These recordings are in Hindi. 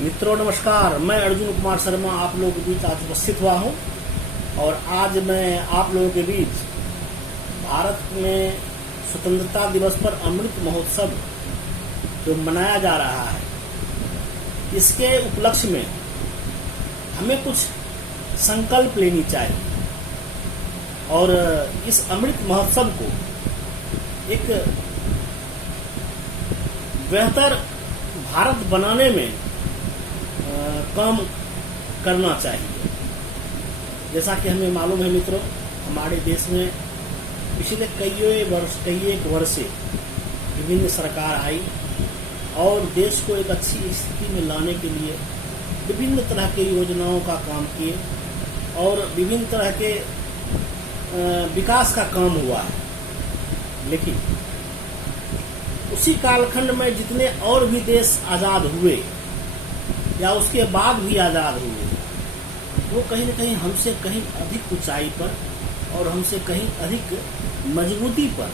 मित्रों नमस्कार, मैं अर्जुन कुमार शर्मा आप लोगों के बीच आज उपस्थित हुआ हूं और आज मैं आप लोगों के बीच भारत में स्वतंत्रता दिवस पर अमृत महोत्सव जो मनाया जा रहा है, इसके उपलक्ष्य में हमें कुछ संकल्प लेनी चाहिए और इस अमृत महोत्सव को एक बेहतर भारत बनाने में काम करना चाहिए। जैसा कि हमें मालूम है मित्रों, हमारे देश में पिछले कई एक वर्ष से विभिन्न सरकार आई और देश को एक अच्छी स्थिति में लाने के लिए विभिन्न तरह के योजनाओं का काम किए और विभिन्न तरह के विकास का काम हुआ है। लेकिन उसी कालखंड में जितने और भी देश आज़ाद हुए या उसके बाद भी आज़ाद हुए, वो कहीं न कहीं हमसे कहीं अधिक ऊंचाई पर और हमसे कहीं अधिक मजबूती पर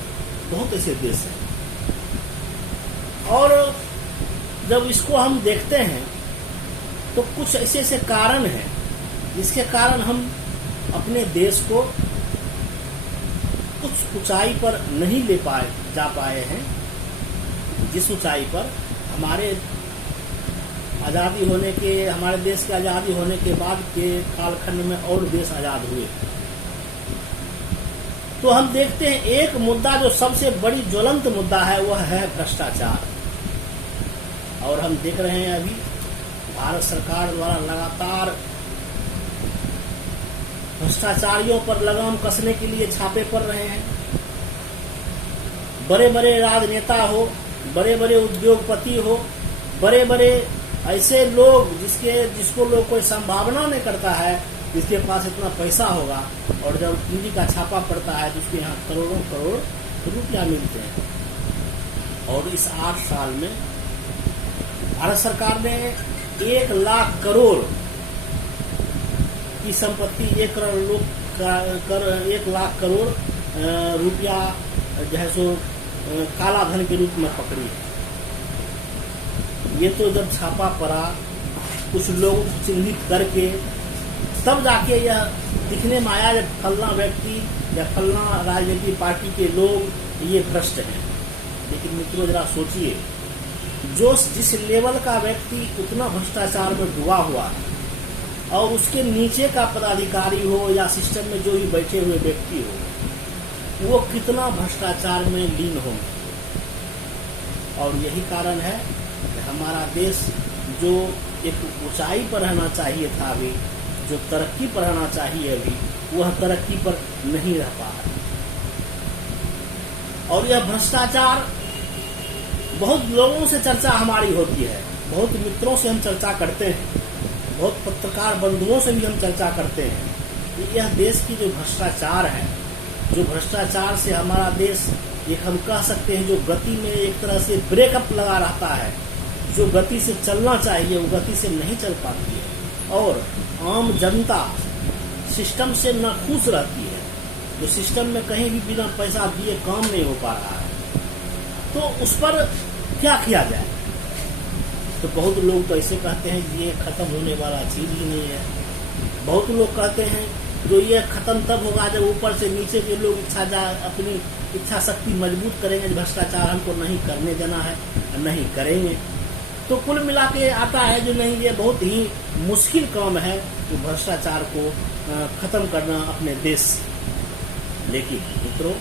बहुत ऐसे देश हैं। और जब इसको हम देखते हैं तो कुछ ऐसे ऐसे कारण हैं जिसके कारण हम अपने देश को कुछ ऊंचाई पर नहीं जा पाए हैं, जिस ऊंचाई पर हमारे देश के आज़ादी होने के बाद के कालखंड में और देश आज़ाद हुए। तो हम देखते हैं एक मुद्दा जो सबसे बड़ी ज्वलंत मुद्दा है वह है भ्रष्टाचार। और हम देख रहे हैं अभी भारत सरकार द्वारा लगातार भ्रष्टाचारियों पर लगाम कसने के लिए छापे पड़ रहे हैं। बड़े बड़े राजनेता हो, बड़े बड़े उद्योगपति हो, बड़े बड़े ऐसे लोग जिसको लोग कोई संभावना नहीं करता है, जिसके पास इतना पैसा होगा, और जब ईडी का छापा पड़ता है तो उसके यहाँ करोड़ों करोड़ रुपया मिलते हैं। और इस 8 साल में भारत सरकार ने 1 लाख करोड़ की संपत्ति 1 लाख करोड़ रुपया जो है सो काला धन के रूप में पकड़ी है। ये तो जब छापा पड़ा, कुछ लोग चिन्हित करके तब जाके यह दिखने में आया जब फलना व्यक्ति या फलना राजनीतिक पार्टी के लोग ये भ्रष्ट हैं। लेकिन मित्रों जरा सोचिए, जिस लेवल का व्यक्ति उतना भ्रष्टाचार में डूबा हुआ है और उसके नीचे का पदाधिकारी हो या सिस्टम में जो भी बैठे हुए व्यक्ति हो, वो कितना भ्रष्टाचार में लीन होंगे। और यही कारण है कि हमारा देश जो एक ऊंचाई पर रहना चाहिए था, अभी जो तरक्की पर रहना चाहिए, अभी वह तरक्की पर नहीं रह पा रहा। और यह भ्रष्टाचार बहुत लोगों से चर्चा हमारी होती है, बहुत मित्रों से हम चर्चा करते हैं, बहुत पत्रकार बंधुओं से भी हम चर्चा करते हैं। यह देश की जो भ्रष्टाचार है, जो भ्रष्टाचार से हमारा देश एक हम कह सकते हैं जो गति में एक तरह से ब्रेकअप लगा रहता है, जो गति से चलना चाहिए वो गति से नहीं चल पाती है और आम जनता सिस्टम से नाखुश रहती है। जो सिस्टम में कहीं भी बिना पैसा दिए काम नहीं हो पा रहा है, तो उस पर क्या किया जाए। तो बहुत लोग तो ऐसे कहते हैं ये खत्म होने वाला चीज ही नहीं है। बहुत लोग कहते हैं जो ये खत्म तब होगा जब ऊपर से नीचे के लोग अपनी इच्छा शक्ति मजबूत करेंगे, भ्रष्टाचार हमको नहीं करने देना है, नहीं करेंगे। तो कुल मिला के आता है जो नहीं, ये बहुत ही मुश्किल काम है कि भ्रष्टाचार को खत्म करना अपने देश से। लेकिन मित्रों,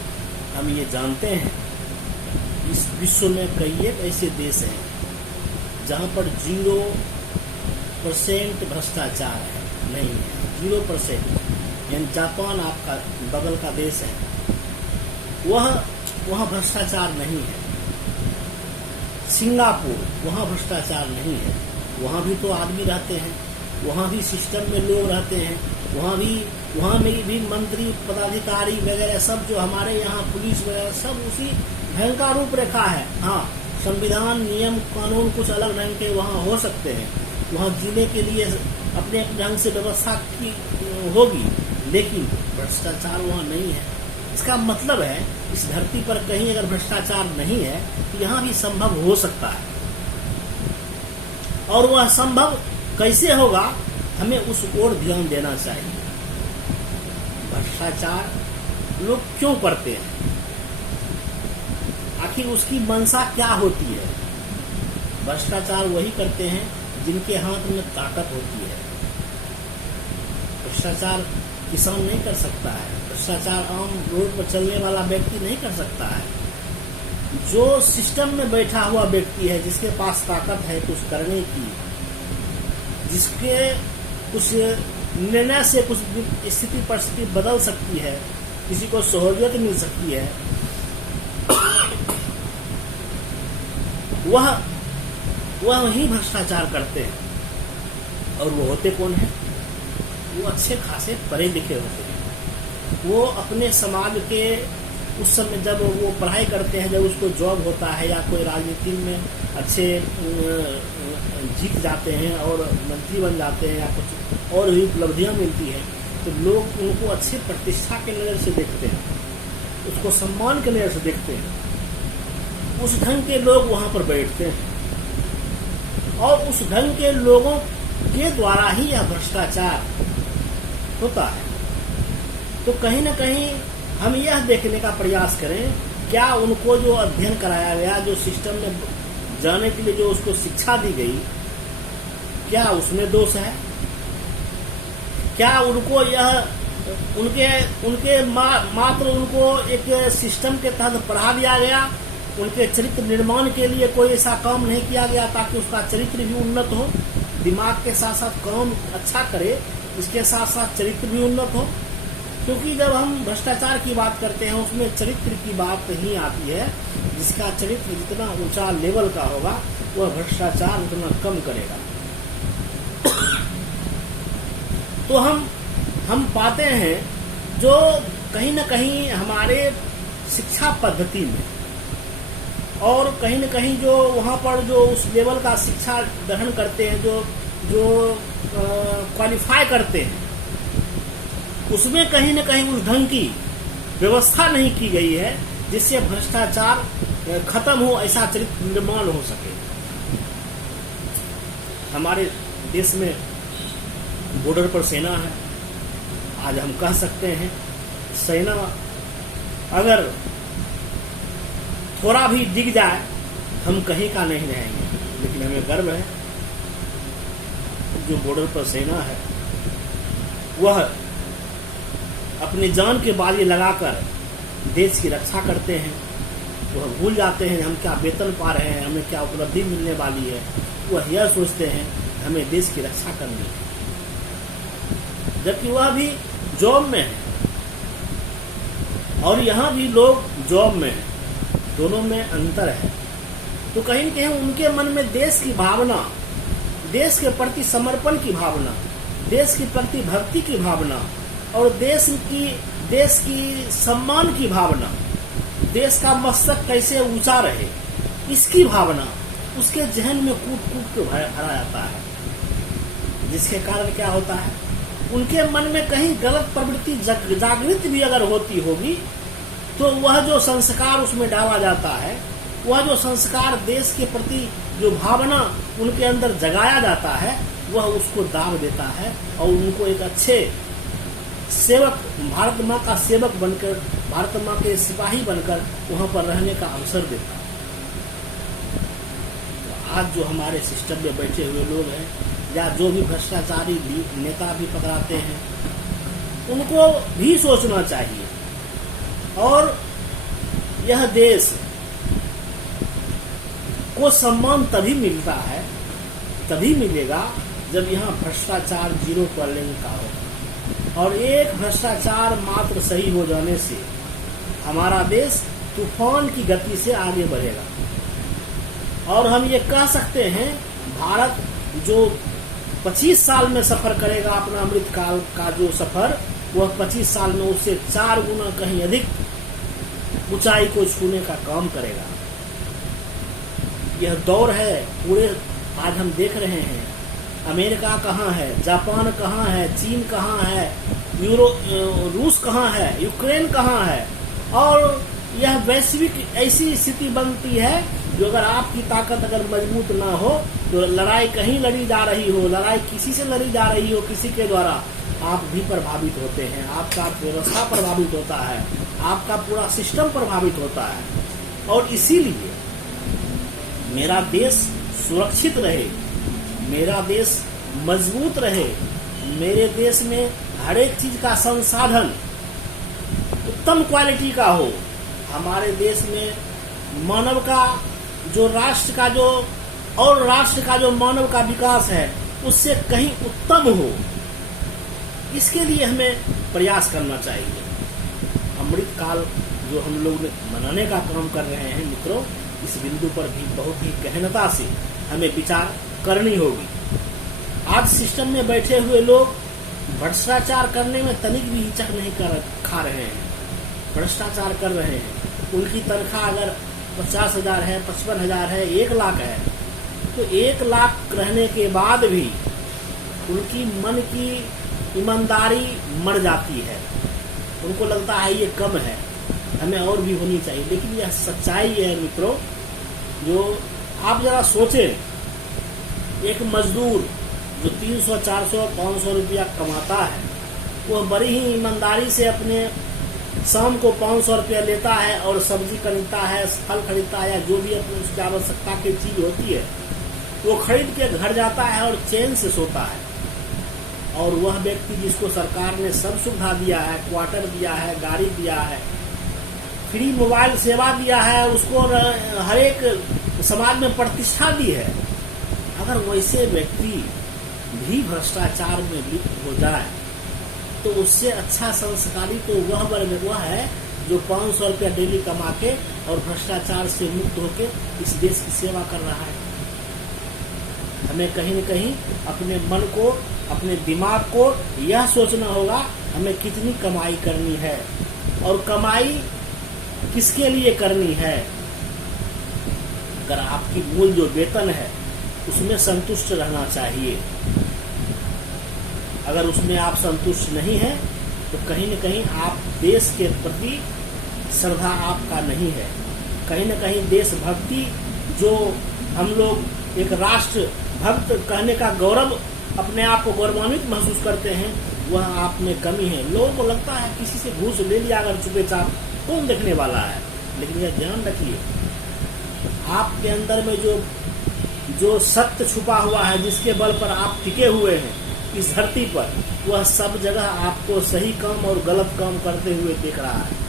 हम ये जानते हैं इस विश्व में कई एक ऐसे देश हैं जहाँ पर 0% भ्रष्टाचार है, नहीं है 0%। यानी जापान आपका बगल का देश है, वहाँ भ्रष्टाचार नहीं है। सिंगापुर, वहाँ भ्रष्टाचार नहीं है। वहाँ भी तो आदमी रहते हैं, वहाँ भी सिस्टम में लोग रहते हैं, वहाँ में भी मंत्री पदाधिकारी वगैरह सब जो हमारे यहाँ पुलिस वगैरह सब उसी ढंग का रूपरेखा है। हाँ, संविधान नियम कानून कुछ अलग ढंग के वहाँ हो सकते हैं, वहाँ जीने के लिए अपने ढंग से व्यवस्था की होगी, लेकिन भ्रष्टाचार वहाँ नहीं है। इसका मतलब है इस धरती पर कहीं अगर भ्रष्टाचार नहीं है तो यहाँ भी संभव हो सकता है। और वह संभव कैसे होगा, हमें उस ओर ध्यान देना चाहिए। भ्रष्टाचार लोग क्यों करते हैं, आखिर उसकी मंशा क्या होती है? भ्रष्टाचार वही करते हैं जिनके हाथ में ताकत होती है। भ्रष्टाचार किसान नहीं कर सकता है, भ्रष्टाचार आम रोड पर चलने वाला व्यक्ति नहीं कर सकता है। जो सिस्टम में बैठा हुआ व्यक्ति है, जिसके पास ताकत है कुछ करने की, जिसके कुछ निर्णय से कुछ स्थिति परिस्थिति बदल सकती है, किसी को सहूलियत मिल सकती है, वह ही भ्रष्टाचार करते हैं। और वो होते कौन है? वो अच्छे खासे पढ़े लिखे होते हैं। वो अपने समाज के उस समय जब वो पढ़ाई करते हैं, जब उसको जॉब होता है या कोई राजनीति में अच्छे जीत जाते हैं और मंत्री बन जाते हैं या कुछ और भी उपलब्धियां मिलती है, तो लोग उनको अच्छे प्रतिष्ठा के नज़र से देखते हैं, उसको सम्मान के नज़र से देखते हैं। उस ढंग के लोग वहाँ पर बैठते हैं और उस ढंग के लोगों के द्वारा ही यह भ्रष्टाचार होता है। तो कहीं न कहीं हम यह देखने का प्रयास करें, क्या उनको जो अध्ययन कराया गया, जो सिस्टम में जाने के लिए जो उसको शिक्षा दी गई, क्या उसमें दोष है? क्या उनको यह उनके मात्र उनको एक सिस्टम के तहत पढ़ा दिया गया, उनके चरित्र निर्माण के लिए कोई ऐसा काम नहीं किया गया ताकि उसका चरित्र भी उन्नत हो? दिमाग के साथ साथ काम अच्छा करे, इसके साथ साथ चरित्र भी उन्नत हो। क्योंकि जब हम भ्रष्टाचार की बात करते हैं, उसमें चरित्र की बात ही आती है। जिसका चरित्र जितना ऊंचा लेवल का होगा, वह भ्रष्टाचार उतना कम करेगा। तो हम पाते हैं जो कहीं न कहीं हमारे शिक्षा पद्धति में और कहीं न कहीं जो वहाँ पर जो उस लेवल का शिक्षा ग्रहण करते हैं, जो क्वालिफाई करते हैं, उसमें कहीं न कहीं उस ढंग की व्यवस्था नहीं की गई है जिससे भ्रष्टाचार खत्म हो, ऐसा चरित्र निर्माण हो सके। हमारे देश में बॉर्डर पर सेना है। आज हम कह सकते हैं सेना अगर थोड़ा भी दिख जाए, हम कहीं का नहीं रहेंगे। लेकिन हमें गर्व है जो बॉर्डर पर सेना है, वह अपनी जान के बाजी लगाकर देश की रक्षा करते हैं। वह भूल जाते हैं हम क्या वेतन पा रहे हैं, हमें क्या उपलब्धि मिलने वाली है। वह यह सोचते हैं हमें देश की रक्षा करनी है, जबकि वह भी जॉब में है और यहाँ भी लोग जॉब में है। दोनों में अंतर है। तो कहीं न कहीं उनके मन में देश की भावना, देश के प्रति समर्पण की भावना, देश के प्रति भक्ति की भावना और देश की सम्मान की भावना, देश का मस्तक कैसे ऊंचा रहे, इसकी भावना उसके जहन में कूट कूट के भरा जाता है। जिसके कारण क्या होता है, उनके मन में कहीं गलत प्रवृत्ति जागृत भी अगर होती होगी, तो वह जो संस्कार उसमें डाला जाता है, वह जो संस्कार देश के प्रति जो भावना उनके अंदर जगाया जाता है, वह उसको दाग देता है और उनको एक अच्छे सेवक, भारत माँ का सेवक बनकर, भारत माँ के सिपाही बनकर वहाँ पर रहने का अवसर देता है। तो आज जो हमारे सिस्टम में बैठे हुए लोग हैं या जो भी भ्रष्टाचारी नेता भी पकड़ाते हैं, उनको भी सोचना चाहिए। और यह देश को सम्मान तभी मिलता है, तभी मिलेगा जब यहाँ भ्रष्टाचार जीरो करने का होगा। और एक भ्रष्टाचार मात्र सही हो जाने से हमारा देश तूफान की गति से आगे बढ़ेगा। और हम ये कह सकते हैं, भारत जो 25 साल में सफर करेगा अपना अमृत काल का जो सफर, वह 25 साल में उससे 4 गुना कहीं अधिक ऊंचाई को छूने का काम करेगा। यह दौर है पूरे, आज हम देख रहे हैं अमेरिका कहाँ है, जापान कहाँ है, चीन कहाँ है, रूस कहाँ है, यूक्रेन कहाँ है। और यह वैश्विक ऐसी स्थिति बनती है जो अगर आपकी ताकत अगर मजबूत ना हो तो लड़ाई कहीं लड़ी जा रही हो, लड़ाई किसी से लड़ी जा रही हो, किसी के द्वारा, आप भी प्रभावित होते हैं, आपका अर्थव्यवस्था प्रभावित होता है, आपका पूरा सिस्टम प्रभावित होता है। और इसीलिए मेरा देश सुरक्षित रहे, मेरा देश मजबूत रहे, मेरे देश में हर एक चीज का संसाधन उत्तम क्वालिटी का हो, हमारे देश में मानव का जो राष्ट्र का जो और राष्ट्र का जो मानव का विकास है उससे कहीं उत्तम हो, इसके लिए हमें प्रयास करना चाहिए। अमृत काल जो हम लोग मनाने का काम कर रहे हैं मित्रों, इस बिंदु पर भी बहुत ही गहनता से हमें विचार करनी होगी। आज सिस्टम में बैठे हुए लोग भ्रष्टाचार करने में तनिक भी हिचक नहीं खा रहे हैं, भ्रष्टाचार कर रहे हैं। उनकी तनख्वाह अगर 50,000 है, 55,000 है, 1 लाख है, तो 1 लाख रहने के बाद भी उनकी मन की ईमानदारी मर जाती है। उनको लगता है ये कम है, हमें और भी होनी चाहिए। लेकिन यह सच्चाई है मित्रों, जो आप जरा सोचें, एक मजदूर जो 300, 400, 500 रुपया कमाता है, वह बड़ी ही ईमानदारी से अपने शाम को 500 रुपया लेता है और सब्जी खरीदता है, फल खरीदता है, या जो भी अपनी उसकी आवश्यकता की चीज होती है वो खरीद के घर जाता है और चैन से सोता है। और वह व्यक्ति जिसको सरकार ने सब सुविधा दिया है, क्वार्टर दिया है, गाड़ी दिया है, फ्री मोबाइल सेवा दिया है, उसको हर एक समाज में प्रतिष्ठा दी है, अगर वैसे व्यक्ति भी भ्रष्टाचार में लिप्त हो जाए तो उससे अच्छा संस्कारी तो वह वर्ग वह है जो 500 रुपया डेली कमा के और भ्रष्टाचार से मुक्त होके इस देश की सेवा कर रहा है। हमें कहीं न कहीं अपने मन को, अपने दिमाग को यह सोचना होगा हमें कितनी कमाई करनी है और कमाई किसके लिए करनी है। अगर आपकी मूल जो वेतन है उसमें संतुष्ट रहना चाहिए, अगर उसमें आप संतुष्ट नहीं हैं तो कहीं न कहीं आप देश के प्रति श्रद्धा आपका नहीं है, कहीं न कहीं देशभक्ति जो हम लोग एक राष्ट्र भक्त कहने का गौरव, अपने आप को गौरवान्वित महसूस करते हैं, वह आप में कमी है। लोगों को लगता है किसी से घूस ले लिया अगर चुपे चाप कौन देखने वाला है। लेकिन यह ध्यान रखिए, आपके अंदर में जो सत्य छुपा हुआ है, जिसके बल पर आप टिके हुए हैं इस धरती पर, वह सब जगह आपको सही काम और गलत काम करते हुए दिख रहा है।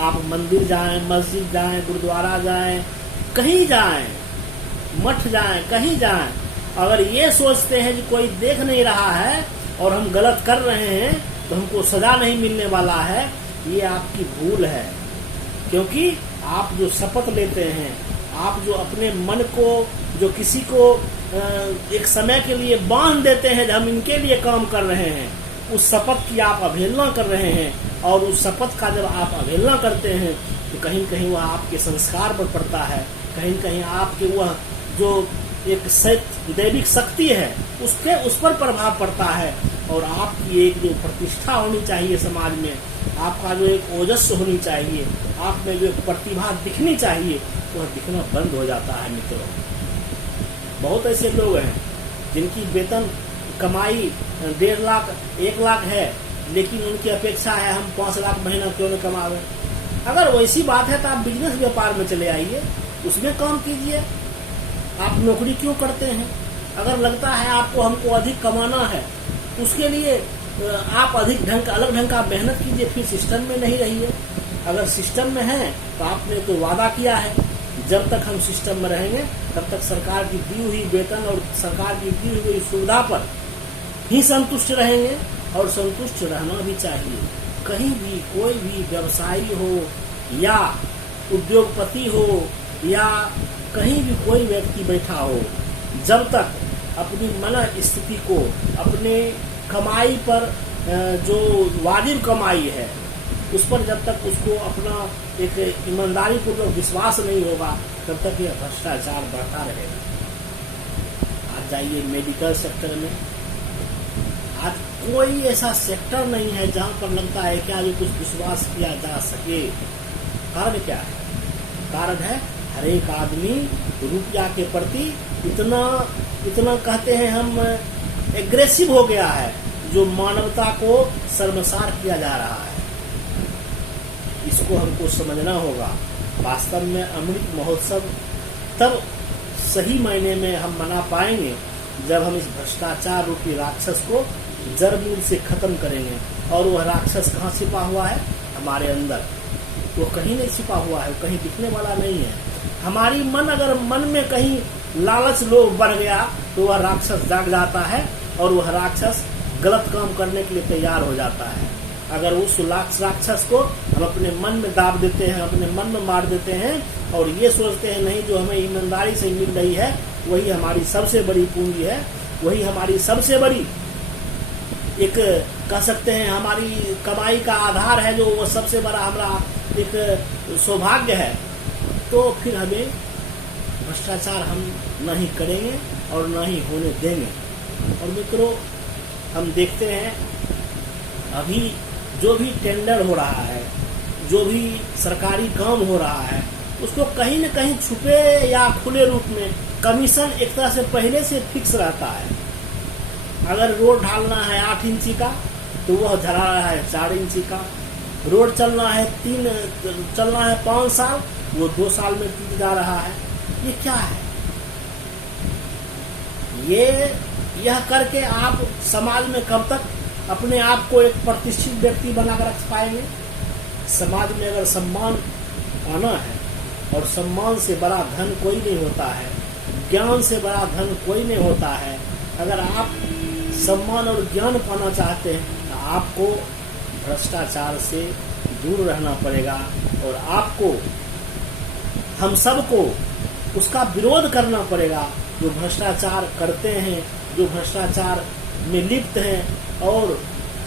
आप मंदिर जाएं, मस्जिद जाएं, गुरुद्वारा जाएं, कहीं जाएं, मठ जाएं, कहीं जाएं, अगर ये सोचते हैं कि कोई देख नहीं रहा है और हम गलत कर रहे हैं तो हमको सजा नहीं मिलने वाला है, ये आपकी भूल है। क्योंकि आप जो शपथ लेते हैं, आप जो अपने मन को, जो किसी को एक समय के लिए बांध देते हैं हम इनके लिए काम कर रहे हैं, उस शपथ की आप अवहेलना कर रहे हैं। और उस शपथ का जब आप अवहेलना करते हैं तो कहीं कहीं वह आपके संस्कार पर पड़ता है, कहीं कहीं आपके वह जो एक दैविक शक्ति है उस पर प्रभाव पड़ता है। और आपकी एक जो प्रतिष्ठा होनी चाहिए समाज में, आपका जो एक ओजस्व होनी चाहिए, आप में जो एक प्रतिभा दिखनी चाहिए, वह दिखना बंद हो जाता है मित्रों। बहुत ऐसे लोग हैं जिनकी वेतन कमाई 1.5 लाख 1 लाख है, लेकिन उनकी अपेक्षा है हम 5 लाख महीना क्यों न कमावे। अगर वैसी बात है तो आप बिजनेस व्यापार में चले आइए, उसमें काम कीजिए। आप नौकरी क्यों करते हैं? अगर लगता है आपको हमको अधिक कमाना है, उसके लिए आप अलग ढंग का मेहनत कीजिए, फिर सिस्टम में नहीं रहिए। अगर सिस्टम में है तो आपने तो वादा किया है, जब तक हम सिस्टम में रहेंगे तब तक सरकार की दी हुई वेतन और सरकार की दी हुई सुविधा पर ही संतुष्ट रहेंगे, और संतुष्ट रहना भी चाहिए। कहीं भी कोई भी व्यवसायी हो या उद्योगपति हो या कहीं भी कोई व्यक्ति बैठा हो, जब तक अपनी मन स्थिति को, अपने कमाई पर जो वाजिब कमाई है उस पर जब तक उसको अपना एक ईमानदारी पूर्वक विश्वास नहीं होगा, तब तक यह भ्रष्टाचार बढ़ता रहेगा। आज जाइए मेडिकल सेक्टर में, आज कोई ऐसा सेक्टर नहीं है जहां पर लगता है क्या जो कुछ विश्वास किया जा सके। कारण क्या है? कारण है हर एक आदमी रुपया के प्रति इतना कहते हैं हम एग्रेसिव हो गया है, जो मानवता को शर्मसार किया जा रहा है। इसको हमको समझना होगा। वास्तव में अमृत महोत्सव तब सही मायने में हम मना पाएंगे जब हम इस भ्रष्टाचार रूपी राक्षस को जड़ मूल से खत्म करेंगे। और वह राक्षस कहाँ छिपा हुआ है? हमारे अंदर। वो कहीं नहीं छिपा हुआ है, वो कहीं दिखने वाला नहीं है। हमारी अगर मन में कहीं लालच लोभ बढ़ गया तो वह राक्षस जाग जाता है और वह राक्षस गलत काम करने के लिए तैयार हो जाता है। अगर उस राक्षस को हम अपने मन में दाब देते हैं, अपने मन में मार देते हैं और ये सोचते हैं नहीं, जो हमें ईमानदारी से मिल रही है वही हमारी सबसे बड़ी पूंजी है, वही हमारी सबसे बड़ी एक कह सकते हैं हमारी कमाई का आधार है, जो वो सबसे बड़ा हमारा एक सौभाग्य है, तो फिर हमें भ्रष्टाचार हम नहीं करेंगे और न ही होने देंगे। और मित्रों, हम देखते हैं अभी जो भी टेंडर हो रहा है, जो भी सरकारी काम हो रहा है, उसको कहीं न कहीं छुपे या खुले रूप में कमीशन एक तरह से पहले से फिक्स रहता है। अगर रोड ढालना है 8 इंची का तो वह ढला रहा है 4 इंची का। रोड चलना है 5 साल, वो 2 साल में टूट जा रहा है। ये क्या है? यह करके आप समाज में कब तक अपने आप को एक प्रतिष्ठित व्यक्ति बनाकर रख पाएंगे? समाज में अगर सम्मान आना है, और सम्मान से बड़ा धन कोई नहीं होता है, ज्ञान से बड़ा धन कोई नहीं होता है। अगर आप सम्मान और ज्ञान पाना चाहते हैं तो आपको भ्रष्टाचार से दूर रहना पड़ेगा और आपको हम सबको उसका विरोध करना पड़ेगा। जो भ्रष्टाचार करते हैं, जो भ्रष्टाचार में लिप्त हैं, और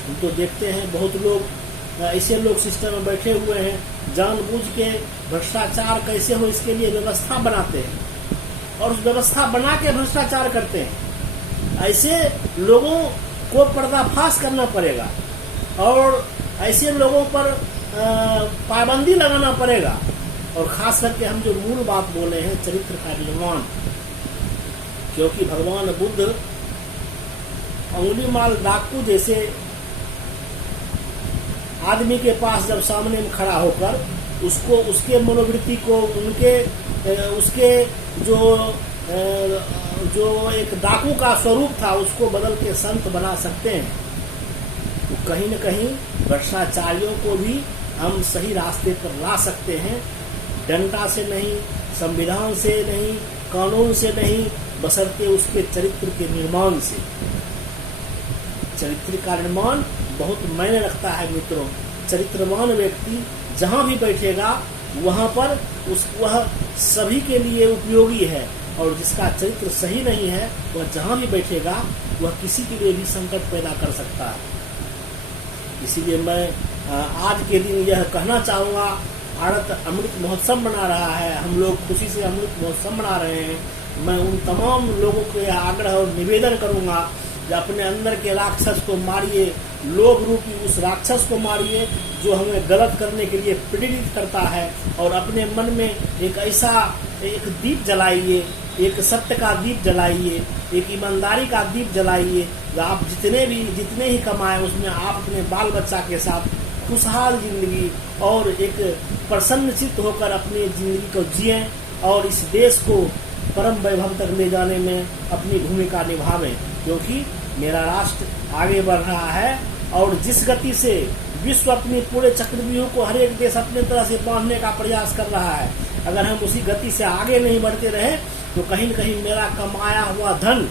हम तो देखते हैं बहुत लोग ऐसे लोग सिस्टम में बैठे हुए हैं, जानबूझ के भ्रष्टाचार कैसे हो इसके लिए व्यवस्था बनाते हैं और उस व्यवस्था बना के भ्रष्टाचार करते हैं। ऐसे लोगों को पर्दाफाश करना पड़ेगा और ऐसे लोगों पर पाबंदी लगाना पड़ेगा। और खास करके हम जो मूल बात बोले हैं चरित्र का निर्माण, क्योंकि भगवान बुद्ध अंगुलीमाल डाकू जैसे आदमी के पास जब सामने में खड़ा होकर उसको उसके मनोवृत्ति को उसके जो एक डाकू का स्वरूप था उसको बदल के संत बना सकते हैं, तो कहीं न कहीं भ्रष्टाचारियों को भी हम सही रास्ते पर ला सकते हैं। डंडा से नहीं, संविधान से नहीं, कानून से नहीं, बशर्ते उसके चरित्र के निर्माण से। चरित्र का निर्माण बहुत मायने रखता है मित्रों। चरित्रवान व्यक्ति जहाँ भी बैठेगा वहाँ पर वह सभी के लिए उपयोगी है, और जिसका चरित्र सही नहीं है वह जहाँ भी बैठेगा वह किसी के लिए भी संकट पैदा कर सकता है। इसीलिए मैं आज के दिन यह कहना चाहूँगा, भारत अमृत महोत्सव मना रहा है, हम लोग खुशी से अमृत महोत्सव मना रहे हैं। मैं उन तमाम लोगों को यह आग्रह और निवेदन करूँगा कि अपने अंदर के राक्षस को मारिए, लोभ रूपी उस राक्षस को मारिए जो हमें गलत करने के लिए प्रेरित करता है, और अपने मन में एक दीप जलाइए, एक सत्य का दीप जलाइए, एक ईमानदारी का दीप जलाइए। आप जितने ही कमाएं उसमें आप अपने बाल बच्चा के साथ खुशहाल जिंदगी और एक प्रसन्नचित्त होकर अपनी जिंदगी को जिएं और इस देश को परम वैभव तक ले जाने में अपनी भूमिका निभावें, क्योंकि मेरा राष्ट्र आगे बढ़ रहा है और जिस गति से विश्व अपनी पूरे चक्रव्यूह को हर एक देश अपने तरह से बांधने का प्रयास कर रहा है, अगर हम उसी गति से आगे नहीं बढ़ते रहे तो कहीं न कहीं मेरा कमाया हुआ धन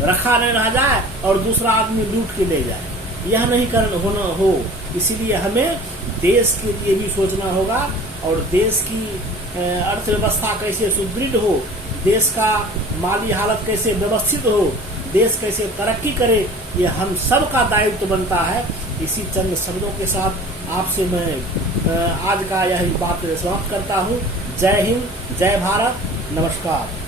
रखा न रह जाए और दूसरा आदमी लूट के ले जाए। यह नहीं होना हो। इसीलिए हमें देश के लिए भी सोचना होगा और देश की अर्थव्यवस्था कैसे सुदृढ़ हो, देश का माली हालत कैसे व्यवस्थित हो, देश कैसे तरक्की करे, ये हम सब का दायित्व बनता है। इसी चंद शब्दों के साथ आपसे मैं आज का यही बात समाप्त करता हूँ। जय हिंद, जय भारत, नमस्कार।